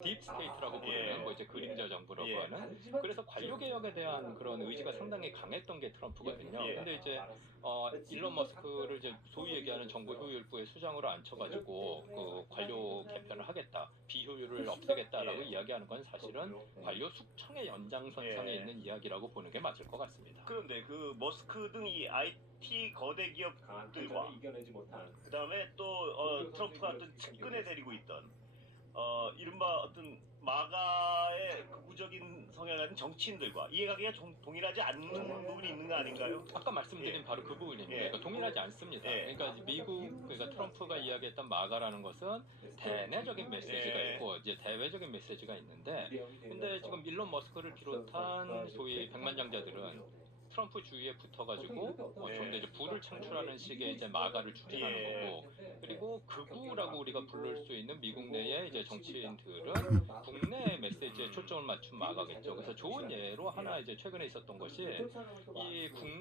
딥 스테이트라고 부르는 예. 뭐 이제 그림자 정부라고 예. 하는 그래서 관료 개혁에 대한 그런 의지가 상당히 강했던 게 트럼프거든요. 예. 근데 이제 어, 일론 머스크를 이제 소위 얘기하는 정보 효율부의 수장으로 앉혀가지고 그 관료 개편을 하겠다, 비효율을 없애겠다라고 예. 이야기하는 건 사실은 관료 숙청의 연장선상에 예. 있는 이야기라고 보는 게 맞을 것 같습니다. 그런데 그 머스크 등이 IT 거대 기업들과 이겨내지 못한 그 다음에 또 어, 트럼프가 어떤 측근에 데리고 있던 어, 이른바 어떤 마가의 극우적인 성향을 가진 정치인들과 이해가기가 좀 동일하지 않는 부분이 있는 거 아닌가요? 아까 말씀드린 예. 바로 그 부분입니다. 예. 그러니까 동일하지 않습니다. 예. 그러니까 미국 그러니까 트럼프가 이야기했던 마가라는 것은 대내적인 메시지가 예. 있고 이제 대외적인 메시지가 있는데 근데 지금 일론 머스크를 비롯한 소위 백만장자들은 트럼프 주위에 붙어가지고 어, 좀더 이제 부를 창출하는 식의 이제 마가를 추진하는 예. 거고 그리고 우리가 부를 수 있는 미국 내의 이제 정치인들은 국내 메시지에 초점을 맞춘 마가겠죠. 그래서 좋은 예로 하나 이제 최근에 있었던 것이 이 국내